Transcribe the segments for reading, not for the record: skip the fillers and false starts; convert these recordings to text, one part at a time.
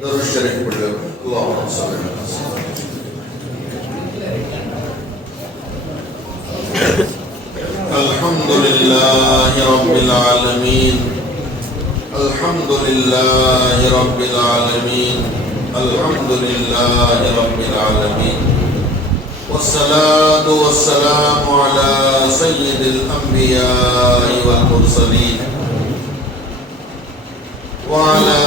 درود شریف پڑھو اللهم صل علی الحمد لله رب العالمين الحمد لله رب العالمين الحمد لله رب العالمين والصلاة والسلام على سيد الأنبياء والمرسلين وعلى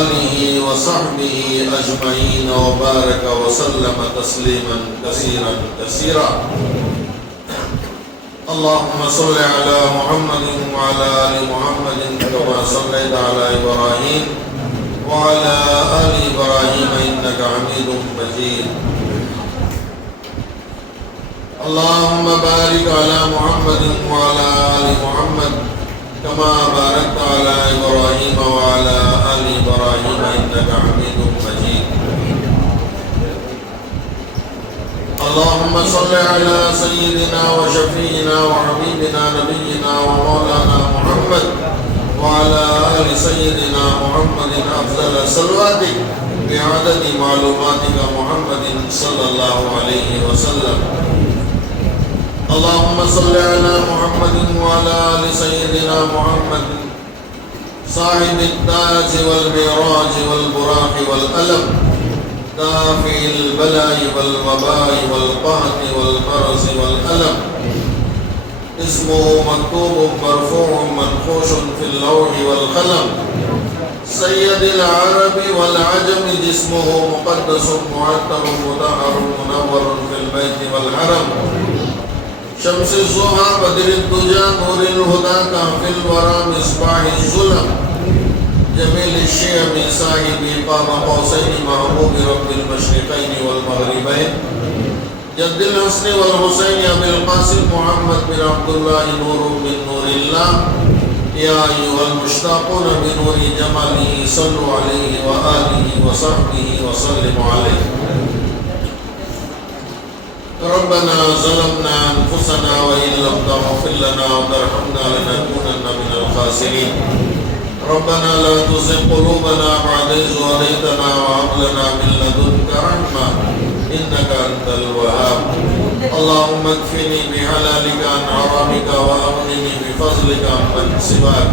آله وصحبه أجمعين وبارك وسلم تسليما كثيرا كثيرا اللهم صل على محمد وعلى آل محمد كما صليت على إبراهيم وعلى آل إبراهيم إنك حميد مجيد اللهم بارك على محمد وعلى آل محمد كما باركت على إبراهيم وعلى آل إبراهيم إنك حميد مجيد اللهم صل على سيدنا وشفيعنا وحبيبنا نبينا ومولانا محمد وعلى آل سيدنا محمد أفضل صلواتك بعدد معلوماتك محمد صلى الله عليه وسلم اللهم صل على محمد وعلى آل سيدنا محمد صاحب التاج والمعراج والبراق والألم دافع البلاء والوباء والقهر والمرض والألم اسمه مكتوب مرفوع منقوش في اللوح والقلم سيد العرب والعجم جسمه مقدس معطر مطهر منور في البيت والحرم شمس الضحى بدر الدجى نور الهدى كهف الورى مصباح الظلم جميل الشيم صاحب قام قوسين محبوب رب المشرقين والمغربين جد الحسن والحسين أبي القاسم محمد بن عبد الله نور من نور الله يا أيها المشتاقون بنور جماله صلوا عليه وآله وصحبه وسلموا عليه ربنا ظلمنا أنفسنا وإن لم تغفر لنا وترحمنا لنكونن من الخاسرين ربنا لا تزغ قلوبنا بعد إذ هديتنا وهب لنا من لدنك رحمة إنك أنت الوهاب اللهم اكفني بحلالك عن حرامك وأغنني بفضلك عمن سواك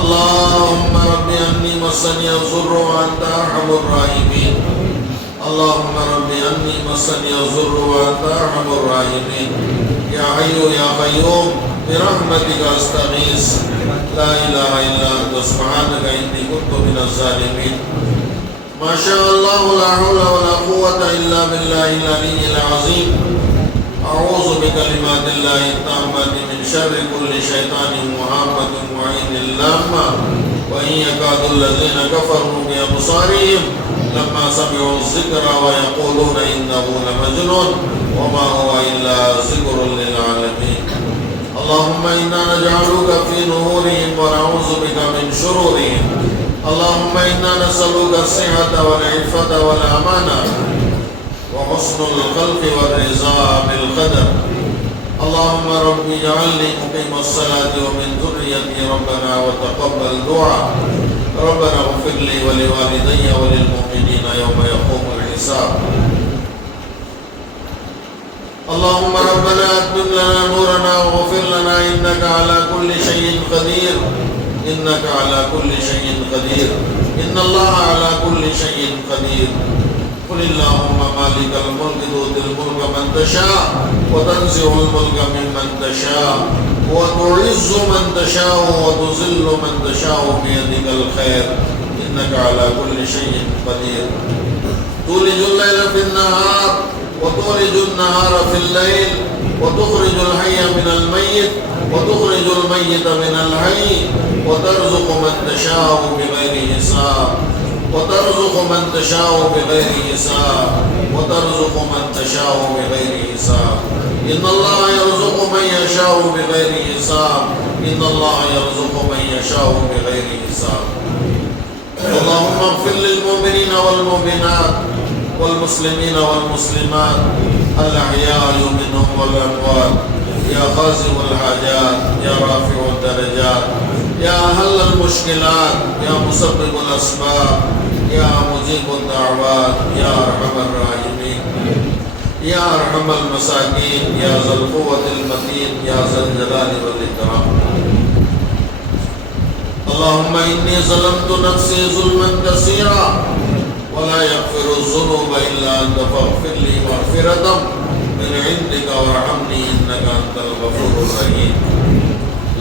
اللهم رب أني مسني الضر وأنت أرحم الراحمين اللهم رب أني مسني الضر وأنت أرحم الراحمين يا حي يا قيوم برحمتك أستغيث لا إله إلا أنت سبحانك إني كنت من الظالمين ما شاء الله لا حول ولا قوة إلا بالله العلي العظيم أعوذ بكلمات الله التامة من شر كل شيطان وهامة وعين لامة وإن يكاد الذين كفروا بأبصارهم لما سمعوا الذكر ويقولون إنه لمجنون وما هو إلا ذكر للعالمين اللهم إنا نجعلك في نورهم ونعوذ بك من شرورهم اللهم إنا نسألك الصحة والعفة والأمانة وحسن الخلق والرضا بالقدر اللهم رب اجعلني مقيم الصلاة ومن ذريتي ربنا وتقبل دعاء ربنا اغفر لي ولوالدي وللمؤمنين يوم يقوم الحساب اللهم ربنا أتمم لنا نورنا واغفر لنا إنك على كل شيء قدير إنك على كل شيء قدير إن الله على كل شيء قدير قل اللهم مالك الملك تؤتي الملك من تشاء وتنزع الملك ممن تشاء وتعز من تشاء وتذل من تشاء بيدك الخير إنك على كل شيء قدير تولج الليل في النهار وتولج النهار في الليل وتخرج الحي من الميت وتخرج الميت من الحي وترزق من تشاء بغير حساب وترزق من تشاء بغير حساب وترزق من تشاء بغير حساب إن الله يرزق من يشاء بغير حساب إن الله يرزق من يشاء بغير حساب اللهم اغفر للمؤمنين والمؤمنات والمسلمين والمسلمات الأحياء منهم والأموات يا قاسم الحاجات يا رافع الدرجات یا حل المشکلات، یا مسبب الاسباب، یا مجیب الدعوات، یا ارحم الراحمین، یا ارحم المساکین، یا ذی القوة المتین، یا ذی الجلال والاکرام۔ اللہم انی ظلمت نفسی ظلما کثیرا ولا یغفر الذنوب الا انت فاغفر لی مغفرۃ من عندک وارحمنی انک انت الغفور الرحیم۔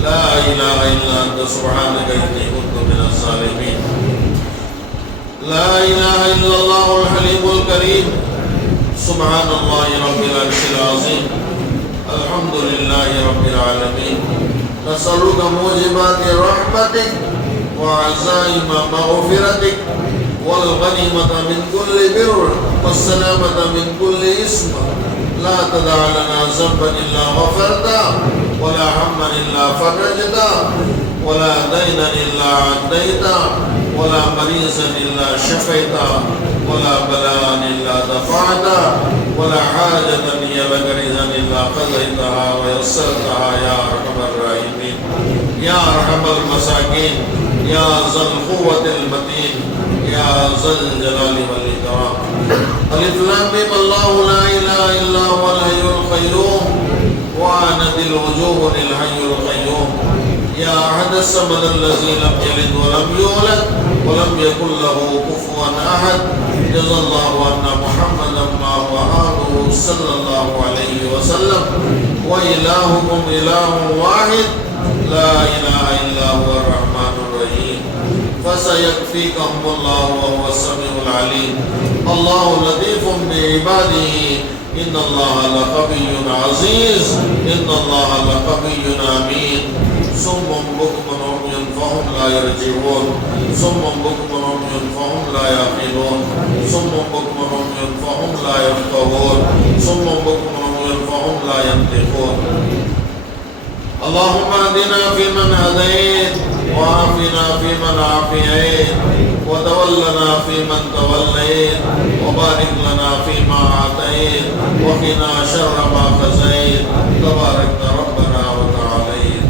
لا الہ الا انت سبحانک انی کنت من الظالمین۔ لا الہ الا اللہ الحلیم الکریم، سبحان اللہ رب العرش العظیم، الحمد للہ رب العالمین۔ نسألك موجبات رحمتك وعزائم مغفرتك والغنيمة من كل بر والسلامة من كل إثم، لا تدع لنا ذنبا إلا غفرته ولا هما إلا فرجته ولا دينا إلا عديته ولا مريضا إلا شفيته ولا بلاء إلا دفعته ولا حاجة هي لك رضا إلا قضيتها ويسرتها يا أرحم الراحمين يا أرحم المساكين يا ذا القوة المتين يا ذا الجلال والإكرام۔ ألف لام ميم، الله لا إله إلا هو الحي القيوم وعنت الوجوه للحي القيوم يا أحد الصمد الذي لم يلد ولم يولد ولم يكن له كفوا أحد۔ جزا الله عنا محمدا ما هو آله صلى الله عليه وسلم، وإلهكم إله واحد لا إله إلا هو الرحمن الرحيم، فسيكفيكهم الله وهو السميع العليم۔ الله لطيف بعباده، إن الله لقوي عزيز، إن الله لقوي أمين۔ صم بكم عمي فهم لا يرجعون، صم بكم عمي فهم لا يعقلون، صم بكم عمي فهم لا يفقهون، صم بكم عمي فهم لا ينطقون۔ اللهم اهدنا فيمن هديت وعافنا فيمن عافيت وتولنا فيمن توليت وبارك لنا فيما أعطيت وقنا شر ما قضيت، تبارك ربنا وتعاليت۔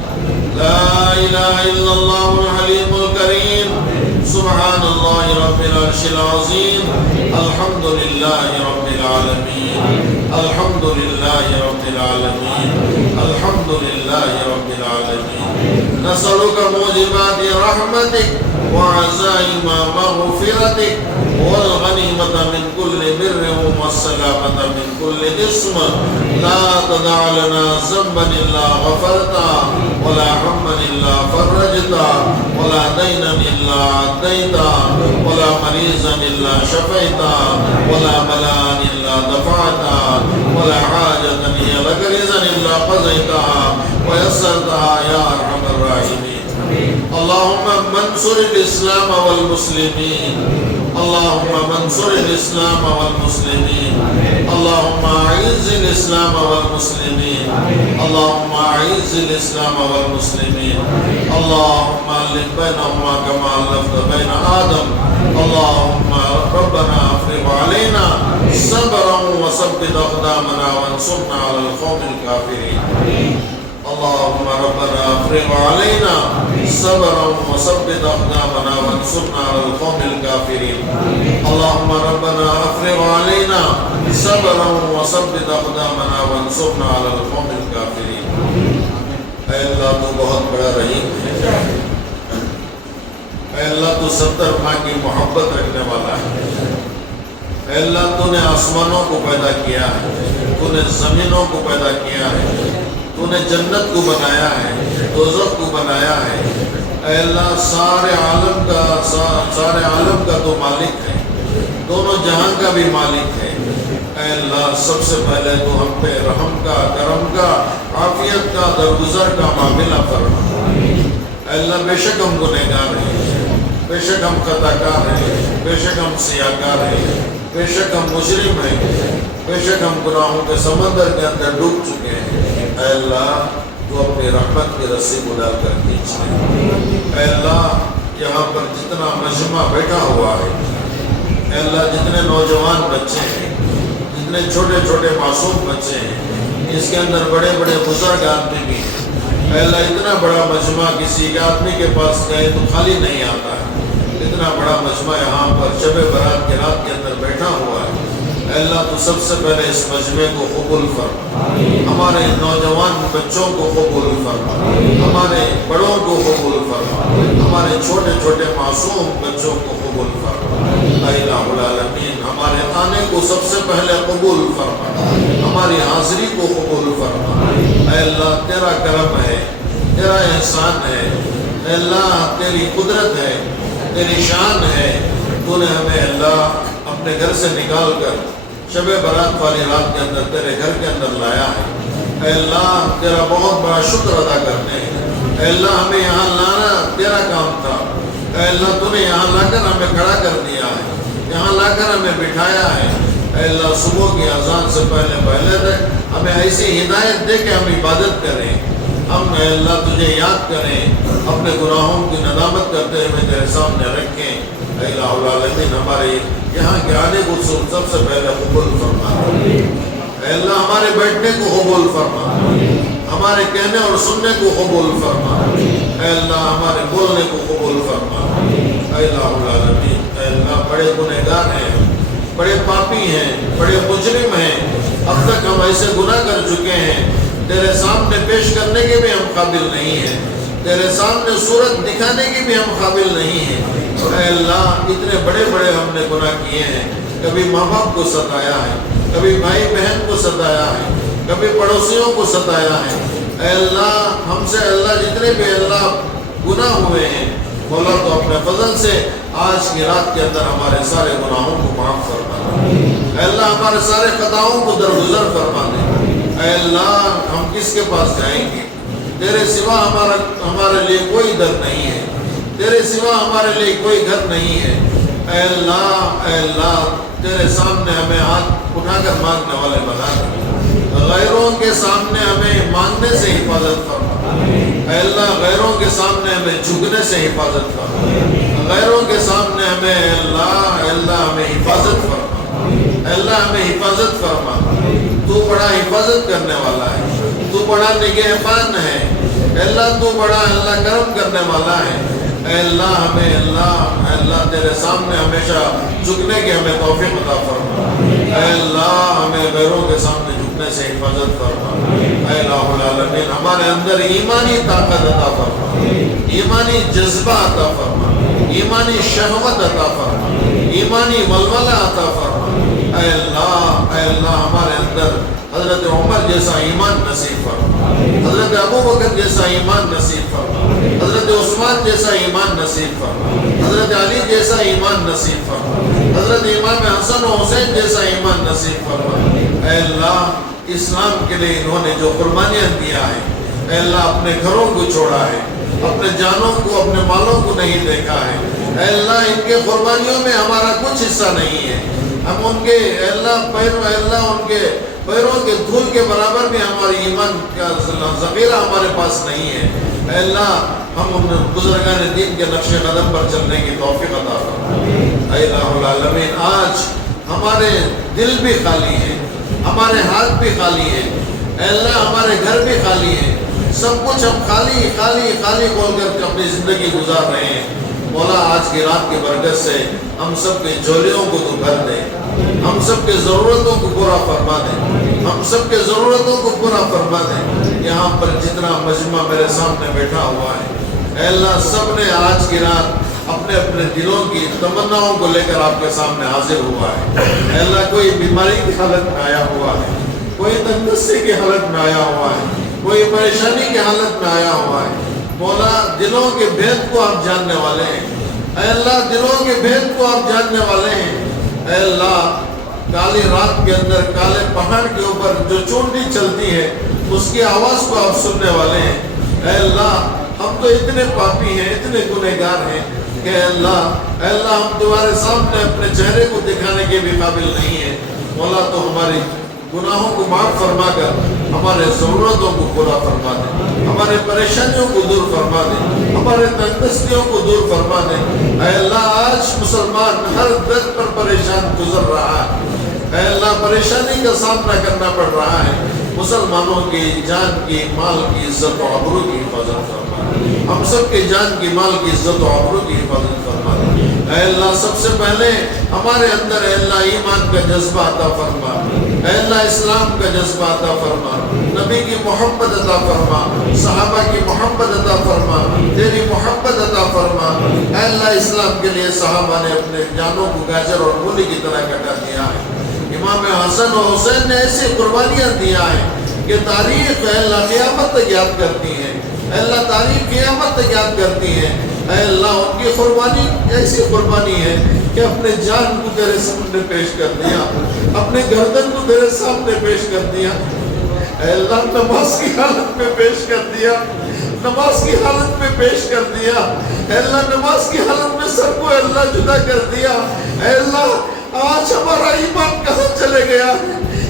لا إله إلا الله الحليم الكريم، سبحان الله رب العرش العظيم، الحمد لله رب العالمين، الحمد لله رب العالمين، الحمد لله رب العالمين۔ نسألك موجبات رحمتك وعزائم مغفرتك والغنيمة من كل بر والسلامة من كل إثم، لا تدع لنا ذنبا إلا غفرته ولا هما إلا فرجته ولا دينا إلا عديته ولا مريضا إلا شفيته ولا بلاء إلا دفعته ولا حاجة هي لك رضا إلا قضيتها ويسرتها يا أرحم الراحمين۔ اللهم منصر الإسلام والمسلمين، اللهم منصر الإسلام والمسلمين، اللهم أعز الإسلام والمسلمين، اللهم أعز الإسلام والمسلمين، اللهم ألف بينهما كما ألفت بين آدم، اللهم ربنا أفرغ علينا صبرا وثبت أقدامنا وانصرنا على القوم الكافرين۔ اللهم ربنا أفرغ علينا صبرا وثبت أقدامنا وانصرنا على القوم الكافرين۔ اللهم ربنا أفرغ علينا صبرا وثبت أقدامنا وانصرنا على القوم الكافرين۔ اے اللہ تو بہت بڑا رحیم ہے، اے اللہ تو 70 ماہ کی محبت رکھنے والا ہے، اے اللہ تو نے آسمانوں کو پیدا کیا ہے، تو نے زمینوں کو پیدا کیا ہے، تو نے جنت کو بنایا ہے، دوزخ کو بنایا ہے۔ اے اللہ سارے عالم کا تو مالک ہے، دونوں جہاں کا بھی مالک ہے۔ اے اللہ سب سے پہلے تو ہم پہ رحم کا، کرم کا، عافیت کا، درگزر کا معاملہ فرما۔ اے اللہ بے شک ہم گنہگار ہیں، بے شک ہم خطا کار ہیں، بے شک ہم سیاہکار ہیں، بے شک ہم مجرم ہیں، بے شک ہم گناہوں کے سمندر کے اندر ڈوب چکے ہیں۔ اے اللہ تو اپنی رحمت کی رسی کو ڈال کر کھینچ لے۔ اے اللہ یہاں پر جتنا مجمع بیٹھا ہوا ہے، اے اللہ جتنے نوجوان بچے ہیں، جتنے چھوٹے چھوٹے معصوم بچے ہیں، اس کے اندر بڑے بڑے بزرگ آدمی بھی ہیں، اے اللہ اتنا بڑا مجمع کسی کے آدمی کے پاس گئے تو خالی نہیں آتا ہے، اتنا بڑا مجمع یہاں پر شب برات کی رات کے اندر بیٹھا ہوا ہے۔ اے اللہ تو سب سے پہلے اس مجمع کو قبول فرما، ہمارے نوجوان بچوں کو قبول فرما، ہمارے بڑوں کو قبول فرما، ہمارے چھوٹے چھوٹے معصوم بچوں کو قبول فرما۔ اے الہ العالمین ہمارے آنے کو سب سے پہلے قبول فرما، ہماری حاضری کو قبول فرما۔ اے اللہ تیرا کرم ہے، تیرا احسان ہے، اے اللہ تیری قدرت ہے، تیری شان ہے، تو نے ہمیں اللہ اپنے گھر سے نکال کر شب برات والی رات کے اندر تیرے گھر کے اندر لایا ہے۔ اے اللہ تیرا بہت بڑا شکر ادا کرتے ہیں۔ اے اللہ ہمیں یہاں لانا تیرا کام تھا، اے اللہ تو نے یہاں لا کر ہمیں کھڑا کر دیا ہے، یہاں لا کر ہمیں بٹھایا ہے۔ اے اللہ صبح کی اذان سے پہلے تک ہمیں ایسی ہدایت دے کہ ہم عبادت کریں، ہم اے اللہ تجھے یاد کریں، اپنے گناہوں کی ندامت کرتے ہوئے تیرے سامنے رکھیں۔ اے الہ العالمین ہمارے یہاں کے آنے کو سب سے پہلے قبول فرما۔ اے اللہ ہمارے بیٹھنے کو قبول فرما، ہمارے کہنے اور سننے کو قبول فرما۔ اے اللہ ہمارے بولنے کو قبول فرما۔ اے الہ العالمین اے اللہ بڑے گنہگار ہیں، بڑے پاپی ہیں، بڑے مجرم ہیں، اب تک ہم ایسے گناہ کر چکے ہیں تیرے سامنے پیش کرنے کے بھی ہم قابل نہیں ہیں، تیرے سامنے صورت دکھانے کی بھی ہم قابل نہیں ہیں۔ اے اللہ اتنے بڑے بڑے ہم نے گناہ کیے ہیں، کبھی ماں باپ کو ستایا ہے، کبھی بھائی بہن کو ستایا ہے، کبھی پڑوسیوں کو ستایا ہے۔ اے اللہ ہم سے اللہ جتنے بھی اللہ گناہ ہوئے ہیں مولا تو اپنے فضل سے آج کی رات کے اندر ہمارے سارے گناہوں کو معاف فرما دے۔ اے اللہ ہمارے سارے خطاؤں کو درگزر فرما دے۔ اے اللہ ہم کس کے پاس جائیں گے؟ تیرے سوا ہمارے لیے کوئی در نہیں ہے، تیرے سوا ہمارے لیے کوئی گھر نہیں ہے۔ اے اللہ تیرے سامنے ہمیں ہاتھ اٹھا کر مانگنے والے بنا دے، غیروں کے سامنے ہمیں مانگنے سے حفاظت فرما۔ اے اللہ غیروں کے سامنے ہمیں جھکنے سے حفاظت فرما، غیروں کے سامنے ہمیں اے اللہ ہمیں حفاظت فرما، اے اللہ ہمیں حفاظت فرما۔ تو بڑا حفاظت کرنے والا ہے، تو بڑا نگہبان ہے، اے اللہ تو بڑا اللہ کرم کرنے والا ہے۔ اے اللہ ہمیں اللہ تیرے سامنے ہمیشہ جھکنے کی ہمیں توفیق عطا فرما۔ اے اللہ ہمیں غیروں کے سامنے جھکنے سے حفاظت فرما۔ اے الہ العالمین ہمارے اندر ایمانی طاقت عطا فرما، ایمانی جذبہ عطا فرما، ایمانی شہوت عطا فرما، ایمانی ولولہ عطا فرما۔ اے اللہ ہمارے اندر حضرت عمر جیسا ایمان نصیب فرما، حضرت ابو بکر جیسا ایمان نصیب فرما، حضرت عثمان جیسا ایمان نصیب فرما، حضرت علی جیسا ایمان نصیب فرما، حضرت امام حسن و حسین جیسا ایمان نصیب فرما۔ اے اللہ اسلام کے لیے انہوں نے جو قربانیاں دیا ہے، اے اللہ اپنے گھروں کو چھوڑا ہے، اپنے جانوں کو اپنے مالوں کو نہیں دیکھا ہے۔ اے اللہ ان کے قربانیوں میں ہمارا کچھ حصہ نہیں ہے، ہم ان کے اے اللہ ان کے پیروں کے دھول کے برابر بھی ہماری ایمان کا ذخیرہ ہمارے پاس نہیں ہے۔ اے اللہ ہم ان بزرگان دین کے نقش قدم پر چلنے کی توفیق عطا فرما۔ اے الہ العالمین آج ہمارے دل بھی خالی ہیں، ہمارے ہاتھ بھی خالی ہیں، اے اللہ ہمارے گھر بھی خالی ہیں، سب کچھ ہم خالی بول کر اپنی زندگی گزار رہے ہیں۔ مولا آج کی رات کی برکت سے ہم سب کے جھولیوں کو تو بھر دے، ہم سب کے ضرورتوں کو پورا فرما دے، ہم سب کے ضرورتوں کو پورا فرما دے۔ یہاں پر جتنا مجمع میرے سامنے بیٹھا ہوا ہے اے اللہ سب نے آج کی رات اپنے اپنے دلوں کی تمناؤں کو لے کر آپ کے سامنے حاضر ہوا ہے۔ اے اللہ کوئی بیماری کی حالت میں آیا ہوا ہے، کوئی تندرستی کی حالت میں آیا ہوا ہے، کوئی پریشانی کی حالت میں آیا ہوا ہے۔ مولا دلوں کے بھید کو آپ جاننے والے ہیں، اے اللہ دلوں کے بھید کو آپ جاننے والے ہیں۔ اے اللہ کالی رات کے اندر کالے پہاڑ کے اوپر جو چونٹی چلتی ہے اس کی آواز کو آپ سننے والے ہیں۔ اے اللہ ہم تو اتنے پاپی ہیں، اتنے گنہگار ہیں کہ اے اللہ ہم تمہارے سامنے اپنے چہرے کو دکھانے کے بھی قابل نہیں ہیں۔ مولا تو ہماری گناہوں کو معاف فرما کر ہمارے ضرورتوں کو پورا فرما دے، ہمارے پریشانیوں کو دور فرما دے، ہمارے تندرستیوں کو دور فرما دے۔ اے اللہ آج مسلمان ہر درد پر پریشان گزر رہا ہے، اے اللہ پریشانی کا سامنا کرنا پڑ رہا ہے۔ مسلمانوں کی جان کی مال کی عزت و آبرو کی حفاظت فرما ہم سب کے جان کی مال کی عزت و آبرو کی حفاظت فرما اے اللہ سب سے پہلے ہمارے اندر اے اللہ ایمان کا جذبہ عطا فرما اے اللہ اسلام کا جذبہ عطا فرما نبی کی محبت عطا فرما صحابہ کی محبت عطا فرما تیری محبت عطا فرما اے اللہ اسلام کے لیے صحابہ نے اپنے جانوں کو گاجر اور مولی کی طرح کٹا دیا ہے امام حسن و حسین نے ایسی قربانیاں دیا ہے کہ تاریخ اے اللہ قیامت تک یاد کرتی ہے اے اللہ تاریخ قیامت تک یاد کرتی ہے اے اللہ ان کی قربانی ایسی قربانی ہے کہ اپنے جان کو تیرے سامنے پیش کر دیا اپنے گردن کو تیرے سامنے پیش کر دیا اے اللہ نماز کی حالت میں پیش کر دیا نماز کی حالت میں پیش کر دیا اے اللہ نماز کی حالت میں سب کو اللہ جدا کر دیا اے اللہ آج ہمارا ایمان کہاں چلے گیا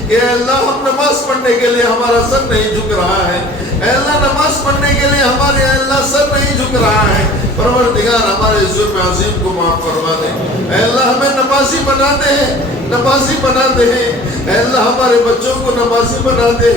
کہ اے اللہ ہم نماز پڑھنے کے لیے ہمارا سر نہیں جھک رہا ہے اے اللہ نماز پڑھنے کے لیے ہمارے اے اللہ سر نہیں جھک رہا ہے پروردگار ہمارے ظلم عظیم کو معاف فرما دے اے اللہ ہمیں نمازی بنا دے نمازی بنا دے اے اللہ ہمارے بچوں کو نمازی بنا دے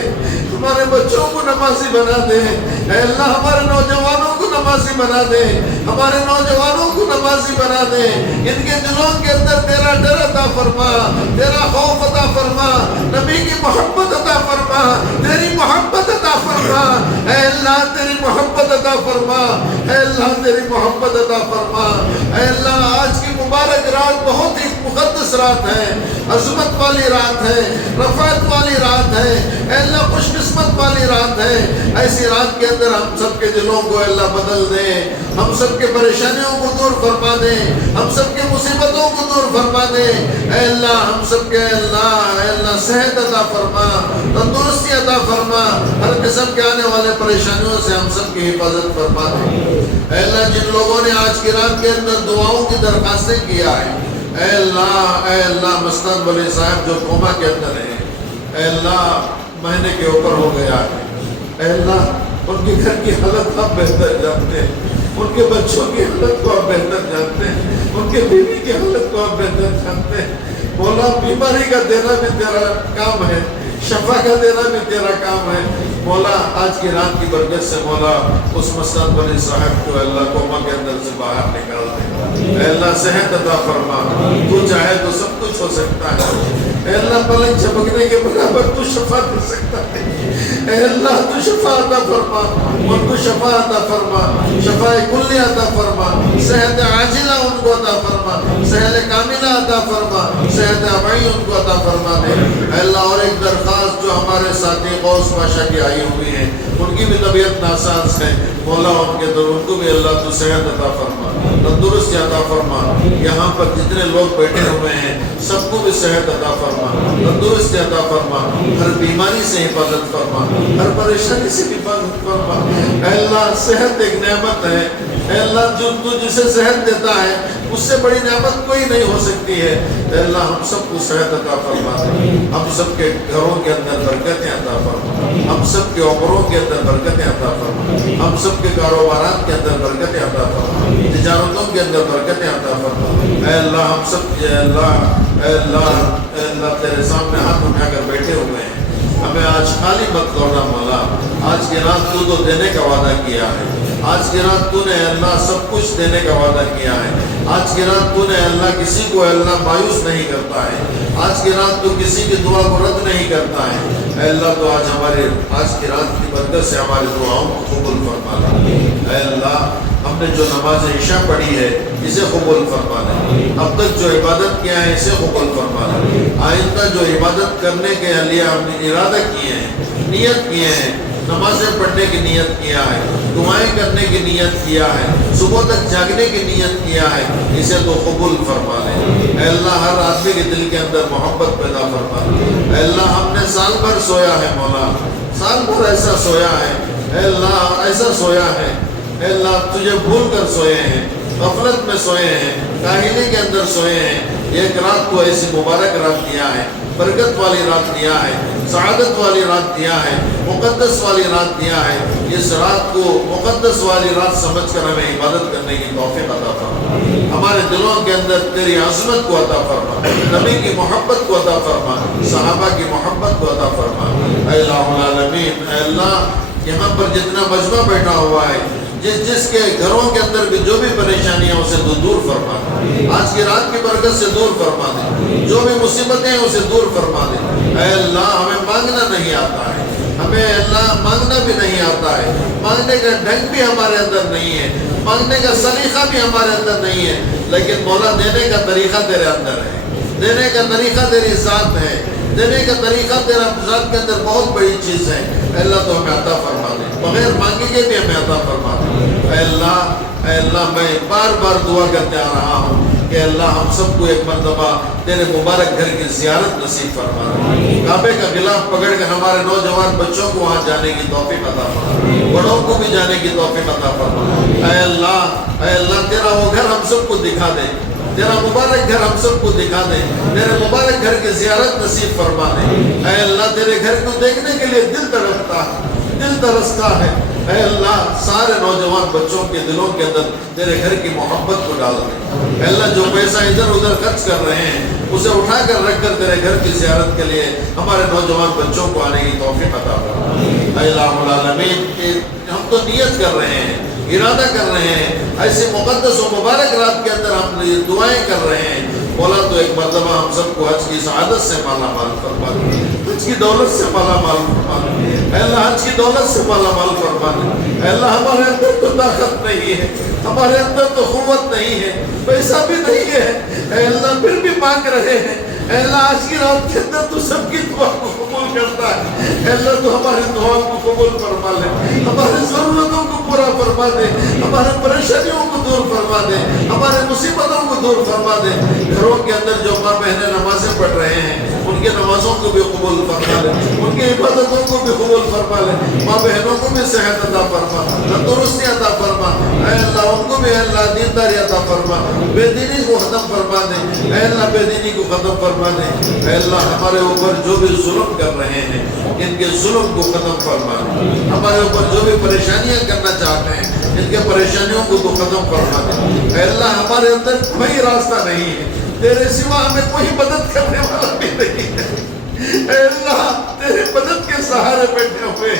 ہمارے بچوں کو نمازی بنا دے اے اللہ ہمارے نوجوانوں کو نمازی بنا دے ہمارے نوجوانوں کو نمازی بنا دے ان کے دلوں کے اندر تیرا ڈر عطا فرما تیرا خوف عطا فرما نبی کی محبت عطا فرما تیری محبت عطا فرما اے اللہ تیری محبت عطا فرما اے اللہ تیری محبت عطا فرما اے اللہ آج کی مبارک رات بہت ہی مقدس رات ہے عظمت والی رات ہے رفعت والی رات ہے اے اللہ خوش قسمت والی رات ہے ایسی رات کے اندر ہم سب کے دلوں کو اللہ بدل دے ہم سب کے پریشانیوں کو دور فرما دے ہم سب کے مصیبتوں کو دور فرما دے اے اللہ ہم سب کے اے اللہ صحت عطا فرما تندرستی عطا فرما ہر قسم کے آنے والے پریشانیوں سے ہم سب کی حفاظت فرما دے اے اللہ جن لوگوں نے آج کی رات کے اندر دعاؤں کی درخواستیں کیا ہے اے اللہ مستان ولی صاحب جو کوما کے اندر ہے اے اللہ مہینے کے اوپر ہو گیا ہے اے اللہ ان کے گھر کی حالت آپ بہتر جانتے ہیں ان کے بچوں کی حالت کو آپ بہتر جانتے ہیں ان کے بیوی کی حالت کو آپ بہتر جانتے ہیں مولا بیماری کا دینا بھی تیرا کام ہے شفا کا دینا بھی تیرا کام ہے مولا آج کی رات کی برکت سے مولا اس مستان ولی صاحب کو اللہ کوما کے اندر سے باہر نکال دے اے اللہ صحت عطا فرما تو چاہے تو سب کچھ ہو سکتا ہے اے اللہ پلنگ چمکنے کے برابر تو شفا دے سکتا ہے اے اللہ تو شفا عطا فرما ان کو شفا عطا فرما شفا کلی عطا فرما صحت عاجلہ ان کو عطا فرما صحت کاملہ عطا فرما صحت ابعی ان کو عطا فرما دے اے اللہ اور ایک درخواست جو ہمارے ساتھی غوث پاشا کی آئی ہوئی ہے ان کی بھی طبیعت ناساز ہے مولا ان کے در ان کو بھی اللہ تو صحت عطا فرما تندرستی عطا فرما یہاں پر جتنے لوگ بیٹھے ہوئے ہیں سب کو بھی صحت عطا فرما تندرستی عطا فرما ہر بیماری سے حفاظت فرما ہر پریشانی سے حفاظت فرما اے اللہ صحت ایک نعمت ہے اے اللہ جو تو جسے صحت دیتا ہے اس سے بڑی نعمت کوئی نہیں ہو سکتی ہے اے اللہ ہم سب کو صحت عطا فرما دے ہم سب کے گھروں کے اندر برکتیں عطا فرما ہم سب کے عمروں کے اندر برکتیں عطا فرما ہم سب کے کاروبارات کے اندر برکتیں عطا فرما تجارتوں کے اندر برکتیں عطا فرما اے اللہ ہم سب اے اللہ تیرے سامنے ہاتھ اٹھا کر بیٹھے ہوئے ہیں ہمیں آج خالی مت لوٹا مولا آج کی رات تو دینے کا وعدہ کیا ہے آج کی رات تو نے اللہ سب کچھ دینے کا وعدہ کیا ہے آج کی رات تو نے اللہ کسی کو اللہ مایوس نہیں کرتا ہے آج کی رات تو کسی کی دعا کو رد نہیں کرتا ہے اے اللہ تو آج کی رات کی برکت سے ہماری دعاؤں کو قبول فرما لے اے اللہ ہم نے جو نماز عشاء پڑھی ہے اسے قبول فرما لے اب تک جو عبادت کیا ہے اسے قبول فرما لے آئندہ جو عبادت کرنے کے لیے ہم نے ارادہ کیے ہیں نیت کیے ہیں نمازیں پڑھنے کی نیت کیا ہے دعائیں کرنے کی نیت کیا ہے صبح تک جاگنے کی نیت کیا ہے اسے تو قبول فرما لے اے اللہ ہر آدمی کے دل کے اندر محبت پیدا فرما لے اے اللہ ہم نے سال بھر سویا ہے مولا سال بھر ایسا سویا ہے اے اللہ ایسا سویا ہے اے اللہ تجھے بھول کر سوئے ہیں غفلت میں سوئے ہیں کاہلی کے اندر سوئے ہیں ایک رات کو ایسی مبارک رات دیا ہے برکت والی رات دیا ہے سعادت والی رات دیا ہے، مقدس والی رات دیا ہے۔ اس رات کو مقدس والی رات سمجھ کر ہمیں عبادت کرنے کی توفیق عطا فرما، ہمارے دلوں کے اندر تیری عظمت کو عطا فرما، نبی کی محبت کو عطا فرما، صحابہ کی محبت کو عطا فرما۔ اے الہ العالمین، اے اللہ یہاں پر جتنا مجمع بیٹھا ہوا ہے، جس کے گھروں کے اندر بھی جو بھی پریشانیاں اسے دور فرما دے، آج کی رات کی برکت سے دور فرما دے، جو بھی مصیبتیں ہیں اسے دور فرما دے۔ اے اللہ ہمیں مانگنا نہیں آتا ہے، ہمیں اللہ مانگنا بھی نہیں آتا ہے، مانگنے کا ڈھنگ بھی ہمارے اندر نہیں ہے، مانگنے کا سلیقہ بھی ہمارے اندر نہیں ہے، لیکن مولا دینے کا طریقہ تیرے اندر ہے، دینے کا طریقہ تیری ذات ہے، دینے کا طریقہ تیرا ذات کے اندر بہت بڑی چیز ہے۔ اے اللہ تو ہمیں عطا فرما دے، بغیر مانگے کے بھی ہمیں عطا فرما دے۔ اے اللہ میں بار بار دعا کرتے آ رہا ہوں کہ اللہ ہم سب کو ایک مرتبہ تیرے مبارک گھر کی زیارت نصیب فرما دے، کعبے کا غلاف پکڑ کر ہمارے نوجوان بچوں کو وہاں جانے کی توفیق عطا فرما، بڑوں کو بھی جانے کی توفیق عطا فرما۔ اے اللہ تیرا وہ گھر ہم سب کو دکھا دے، تیرا مبارک گھر ہم سب کو دکھا دے، تیرے مبارک گھر کی زیارت نصیب فرما دے۔ اے اللہ تیرے گھر کو دیکھنے کے لیے دل تڑپتا ہے، دل ترستا ہے۔ اے اللہ سارے نوجوان بچوں کے دلوں کے اندر تیرے گھر کی محبت کو ڈال دے۔ اے اللہ جو پیسہ ادھر ادھر خرچ کر رہے ہیں اسے اٹھا کر رکھ کر تیرے گھر کی زیارت کے لیے ہمارے نوجوان بچوں کو آنے کی توفیق عطا فرما۔ اے الہ العالمین، ہم تو نیت کر رہے ہیں، ارادہ کر رہے ہیں، ایسے مقدس و مبارک رات کے اندر ہم دعائیں کر رہے ہیں، مولا تو ایک مرتبہ ہم سب کو حج کی سعادت سے مالا مال فرما دے، حج کی دولت سے مالا مال فرما دے۔ اے اللہ حج کی دولت سے مالا مال فرما دے۔ اے اللہ ہمارے اندر تو طاقت نہیں ہے، ہمارے اندر تو قوت نہیں ہے، پیسہ بھی نہیں ہے، اے اللہ پھر بھی مانگ رہے ہیں۔ اے اللہ آج کی رات کے اندر تو سب کی دعا کو قبول کرتا ہے، اے اللہ تو ہماری دعا کو قبول فرما لے، ہماری ضرورتوں کو پورا فرما دے، ہمارے پریشانیوں کو دور فرما دے، ہمارے مصیبتوں کو دور فرما دے۔ گھروں کے اندر جو ماں بہنیں نمازیں پڑھ رہے ہیں ان کے نمازوں کو بھی قبول فرما لے، ان کی عبادتوں کو بھی قبول فرما لے، ماں بہنوں کو بھی صحت عطا فرما، تندرستی عطا فرما۔ اے اللہ ان کو بھی اے اللہ دینداری عطا فرما، بے دینی کو ختم فرما دے، اے اللہ بے دینی کو ختم فرما دے۔ اے اللہ ہمارے اوپر جو بھی ظلم کر رہے ہیں ان کے ظلم کو ختم فرما دے، ہمارے اوپر جو بھی پریشانیاں کرنا چاہتے ہیں ان کے پریشانیوں کو تو ختم فرما دے۔ اے اللہ ہمارے اندر کوئی راستہ نہیں ہے، تیرے سوا ہمیں کوئی مدد کرنے والا بھی نہیں ہے۔ اے اللہ تیرے مدد کے سہارے بیٹھے ہوئے،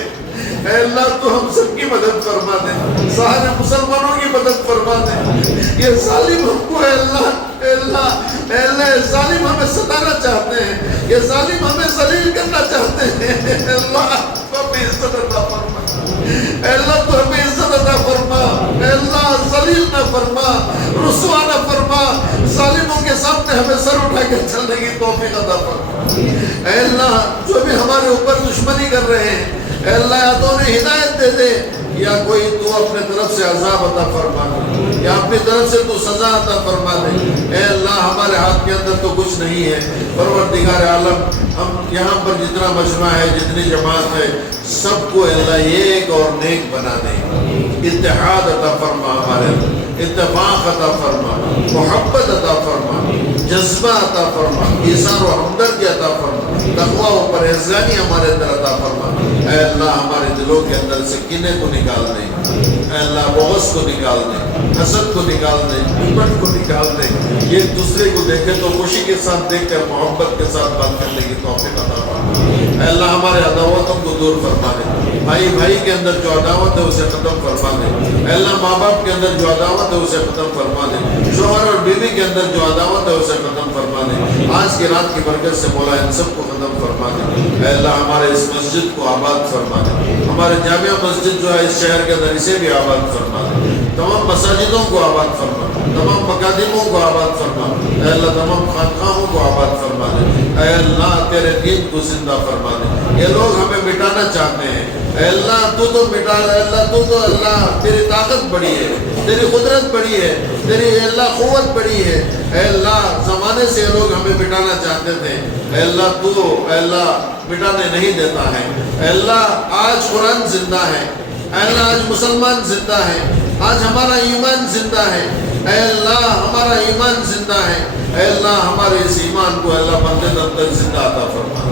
اے اللہ تو ہم سب کی مدد فرما دے، سارے مسلمانوں کی مدد فرما دے۔ یہ ظالم ہم کو اے اللہ یہ ظالم ہمیں ستانا چاہتے ہیں، یہ ظالم ہمیں ذلیل کرنا چاہتے ہیں، اے اللہ تو ہمیں عزت عطا فرما، اے اللہ تو ہمیں عزت عطا فرما، اے اللہ ذلیل نہ فرما، رسوا نہ فرما، ظالموں کے سامنے ہمیں سر اٹھا کے چلنے کی توفیق عطا فرما۔ اے اللہ جو بھی ہمارے اوپر دشمنی کر رہے ہیں اے اللہ یا تو انہیں ہدایت دے دے یا کوئی تو اپنے طرف سے عذاب عطا فرما دے یا اپنی طرف سے تو سزا عطا فرما دے۔ اے اللہ ہمارے ہاتھ کے اندر تو کچھ نہیں ہے، پروردگار عالم ہم یہاں پر جتنا مجمع ہے جتنی جماعت ہے سب کو اللہ ایک اور نیک بنا دے، اتحاد عطا فرما، ہمارے اندر اتفاق عطا فرما، محبت عطا فرما، جذبہ عطا فرما، ایثار و ہمدردی عطا فرما، تقویٰ و پرہیزگاری ہمارے اندر عطا فرما۔ اے اللہ ہمارے دلوں کے اندر سے کینے کو نکال دے، اے اللہ بغض کو نکال دے، حسد کو نکال دے، غیبت کو نکال دے، ایک دوسرے کو دیکھے تو خوشی کے ساتھ دیکھ کر محبت کے ساتھ بات کرنے کی توفیق عطا فرما۔ اے اللہ ہمارے عداوتوں کو دور فرما دے، بھائی بھائی کے اندر جو عداوت ہے اسے ختم فرما دے، اے اللہ ماں باپ کے اندر جو عداوت ہے اسے ختم فرما دے، شوہر اور بیوی کے اندر جو عداوت ہے اسے ختم فرما دے، آج کی رات کی برکت سے مولا ان سب کو ختم فرما دے۔ اے اللہ ہمارے اس مسجد کو آباد فرما دے، ہمارے جامعہ مسجد جو ہے اس شہر کے اندر اسے بھی آباد فرما دے، تمام مساجدوں کو آباد فرما، تمام مقادموں کو آباد فرما، اے اللہ تمام خانقاہوں کو آباد فرما دے، اے اللہ تیرے دین کو زندہ فرما دے۔ یہ لوگ ہمیں مٹانا چاہتے ہیں، اے اللہ تو مٹا، اے اللہ تو اللہ تیری طاقت بڑی ہے، تیری قدرت بڑی ہے، تیری اے اللہ قوت بڑی ہے، اے اللہ زمانے سے یہ لوگ ہمیں مٹانا چاہتے تھے، اے اللہ تو اے اللہ مٹانے نہیں دیتا ہے، اے اللہ آج قرآن زندہ ہے، اے اللہ آج مسلمان زندہ ہے، آج ہمارا ایمان زندہ ہے، اے اللہ ہمارا ایمان زندہ ہے، اے اللہ ہمارے اس ایمان کو اے اللہ مردے دم تک زندہ عطا فرما۔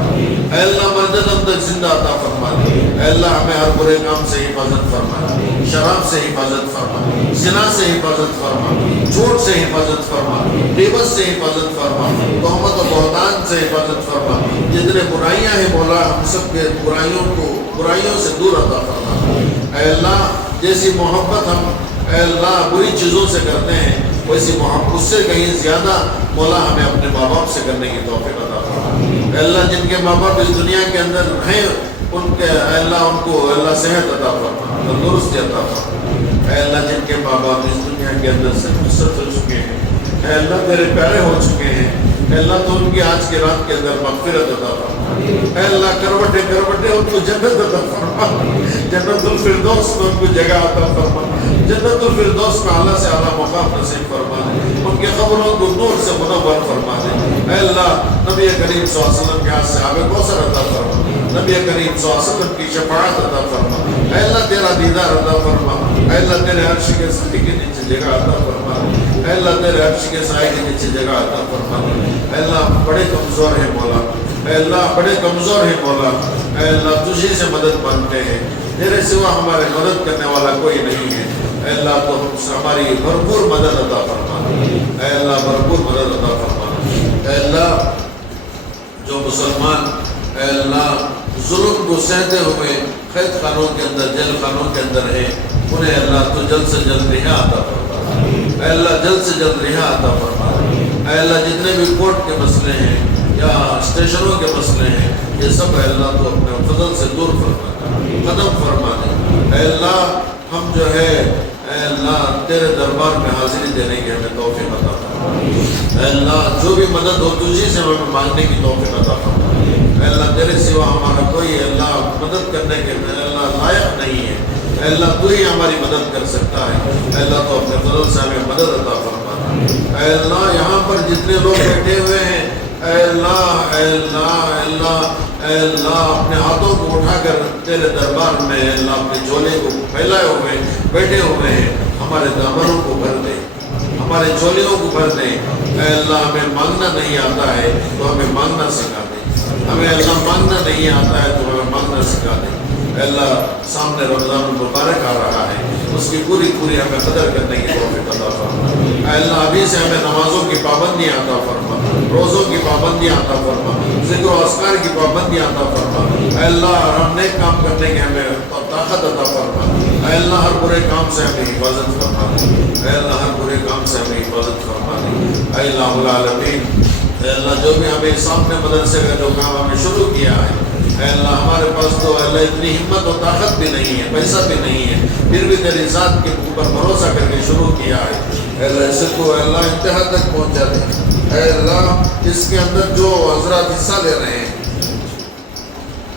اے اللہ مرجدم تک زندہ عطا فرما دے. اے اللہ ہمیں ہر برے کام سے حفاظت فرما, شراب سے حفاظت فرما, زنا سے حفاظت فرما, جھوٹ سے حفاظت فرما, غیبت سے حفاظت فرما, تہمت و بہتان سے حفاظت فرما. جتنے برائیاں ہیں مولا ہم سب کے برائیوں سے دور عطا فرما. اے اللہ جیسی محبت ہم اے اللہ بری چیزوں سے کرتے ہیں ویسی محبت سے کہیں زیادہ مولا ہمیں اپنے ماں باپ سے کرنے کی توفیق عطا فرما. اے اللہ جن کے ماں باپ اس دنیا کے اندر ہیں ان کے اے اللہ ان کو اے اللہ صحت عطا فرما, تندرستی عطا فرما. اے اللہ جن کے ماں باپ اس دنیا کے اندر سے مصر ہو چکے ہیں اے اللہ تیرے پیارے ہو چکے ہیں اے اللہ تو ان کی آج کی رات کے اندر مغفرت عطا فرما. اے اللہ کروٹے ان کو جنت عطا فرما, جنت الفردوس میں ان کو جگہ عطا فرما, جنت الفردوس میں اعلیٰ سے اعلیٰ مقام نصیب فرما دے, ان کے قبروں کو نور سے منور فرما دے. اے اللہ نبی کریم صلی اللہ علیہ وسلم کے ہاتھ سے آب کوثر عطا فرما, نبی کریم صلی اللہ علیہ وسلم کی شفاعت عطا فرما. اے اللہ تیرا دیدار عطا فرما. اے اللہ تیرے عرش کے سائے کے نیچے جگہ عطا فرما. اے اللہ تیرے عرش کے سائے کے نیچے جگہ عطا فرما. اے اللہ بڑے کمزور ہیں مولا, اے اللہ بڑے کمزور ہیں مولا. اے اللہ تجھی سے مدد مانگتے ہیں, تیرے سوا ہمارے مدد کرنے والا کوئی نہیں ہے. اے اللہ تو ہماری بھرپور مدد عطا فرما. اے اللہ بھرپور مدد عطا فرما. اے اللہ جو مسلمان اے اللہ ظلم کو سہتے ہوئے قید خانوں کے اندر جیل خانوں کے اندر ہیں انہیں اللہ تو جلد سے جلد رہا عطا فرما. اے اللہ جلد سے جلد رہا عطا فرما. اے اللہ جتنے بھی کورٹ کے مسئلے ہیں یا اسٹیشنوں کے مسئلے ہیں یہ سب اے اللہ تو اپنے فضل سے دور فرما دے, ختم فرما دے. اے اللہ ہم جو ہے اے اللہ تیرے دربار میں حاضری دینے کی ہمیں توفیق عطا فرما. اے اللہ جو بھی مدد ہو تجھی سے ہمیں مانگنے کی توفیق عطا فرما. اے اللہ تیرے سوا ہمارا کوئی اللہ مدد کرنے کے اللہ لائق نہیں ہے. اے اللہ تو ہی ہماری مدد کر سکتا ہے. اے اللہ تو اپنے فضل سے ہمیں مدد عطا فرما. اے اللہ یہاں پر جتنے لوگ بیٹھے ہوئے ہیں اے اللہ اے اللہ اے اللہ اے اللہ اپنے ہاتھوں کو اٹھا کر تیرے دربار میں اے اللہ اپنے جھولے کو پھیلائے ہوئے بیٹھے ہوئے ہیں, ہمارے دامنوں کو بھر دے, ہمارے جھولیوں کو بھر دے. اے اللہ ہمیں مانگنا نہیں آتا ہے تو ہمیں مانگنا سکھا دے, ہمیں اللہ مانگنا نہیں آتا ہے تو ہمیں مانگنا سکھا دے. اے اللہ سامنے رمضان المبارک آ رہا ہے, اس کی پوری ہمیں قدر کرنے کی توفیق عطا فرما. اے اللہ ابھی سے ہمیں نمازوں کی پابندیاں عطا فرما, روزوں کی پابندیاں عطا فرما, ذکر و اذکار کی پابندیاں عطا فرما. اے اللہ ہم نیک کام کرنے کی ہمیں طاقت عطا فرما. اے اللہ ہر برے کام سے ہمیں حفاظت فرما دے. اے اللہ ہر برے کام سے ہمیں حفاظت فرما دے. اے اللہ العالمین اے اللہ جو بھی ہمیں سامنے مدرسے کا جو کام ہمیں شروع کیا ہے اے اللہ ہمارے پاس تو اللہ اتنی ہمت و طاقت بھی نہیں ہے, پیسہ بھی نہیں ہے, پھر بھی تیری ذات کے اوپر بھروسہ کر کے شروع کیا ہے. اے اللہ اسے تو اے اللہ انتہا تک پہنچا دے. اے اللہ اس کے اندر جو حضرات حصہ لے رہے ہیں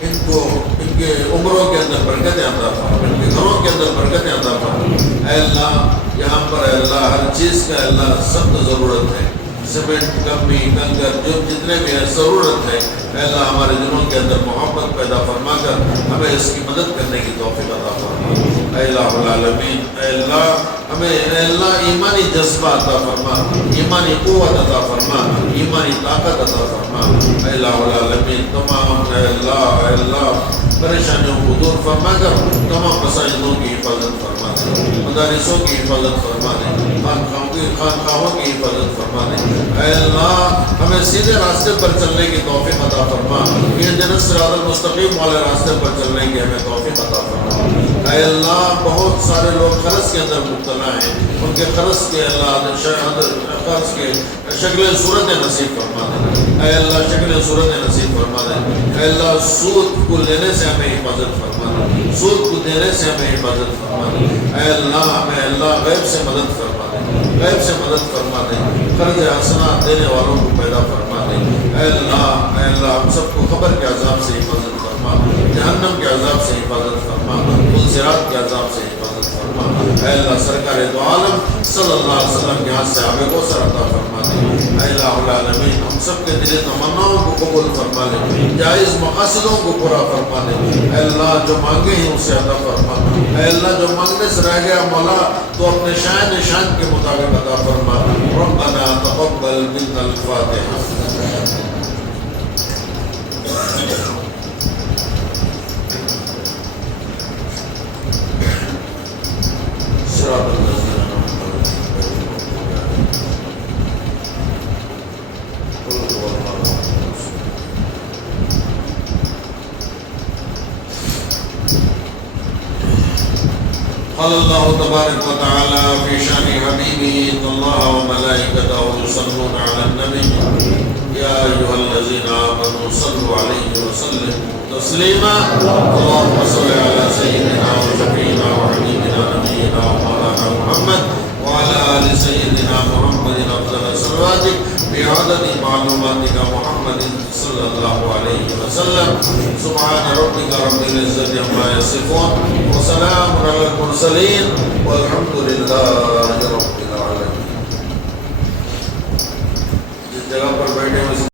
ان کو ان کے عمروں کے اندر برکتیں عطا فرما, ان کے گھروں کے اندر برکتیں عطا فرما. اے اللہ یہاں پر اے اللہ ہر چیز کا اے اللہ سخت ضرورت ہے, سیمنٹ کمی کنکر جو جتنے بھی ہے ضرورت ہے. اے اللہ ہمارے دلوں کے اندر محبت پیدا فرما کر ہمیں اس کی مدد کرنے کی توفیق عطا فرما. اے الہ العالمین اے اللہ ہمیں اے اللہ ایمانی جذبہ عطا فرما, ایمانی قوت عطا فرما, ایمانی طاقت عطا فرما. اے الہ العالمین تمام اے اللہ پریشانیوں کو دور فرما کر تمام مساجدوں کی حفاظت فرما دے, مدارسوں کی حفاظت فرما دے, خانقاہوں کی حفاظت فرما دے. اے اللہ ہمیں سیدھے راستے پر چلنے کی توفیق عطا فرما, اہدنا الصراط المستقیم والے راستے پر چلنے کی ہمیں توفیق عطا فرما. اے اللہ بہت سارے لوگ قرض کے اندر مبتلا ہیں, ان کے قرض کے اللہ قرض کے شکل صورت نصیب فرما دے. اے اللہ شکل صورت نصیب فرما دے. اے اللہ سود کو لینے سے ہمیں حفاظت فرما دے, سود کو دینے سے ہمیں حفاظت فرما دے. اے اللہ ہمیں اللہ غیب سے مدد فرما دے, غیب سے مدد فرما دے, قرض حسنات دینے والوں کو پیدا فرما دے. اے اللہ ہم سب کو قبر کے عذاب سے حفاظت فرما, جہنم کے عذاب سے حفاظت فرما, صراط کے عذاب سے حفاظت فرما. اے اللہ سرکار دو عالم صلی اللہ علیہ وسلم کے ہاتھ سے آب کوثر عطا فرما دے. اے الہ العالمین ہم سب کے دل تمناؤں کو قبول فرما لے, جائز مقاصدوں کو پورا فرما دے. اے اللہ جو مانگے ہیں اسے عطا فرما. اے اللہ جو مانگنے سے رہ گیا مولا تو اپنے شان کے مطابق عطا فرما. ربنا تقبل منا الفاتحہ. صراط الذين أنعمت عليهم غير المغضوب عليهم قل هو الله أحد. قال الله تبارك وتعالى في شأن حبيبه إن الله وملائكته يصلون على النبي يا أيها الذين آمنوا صلوا عليه وسلموا تسليما اللهم صل على سيدنا وشفيعنا وحبيبنا نبينا ومولانا محمد وعلى آل سيدنا محمد أفضل صلواتك بعدد معلوماتك محمد صلى الله عليه وسلم سبحان ربك رب العزة عما يصفون وسلام على المرسلين والحمد لله رب العالمين. جس جگہ پر بیٹھے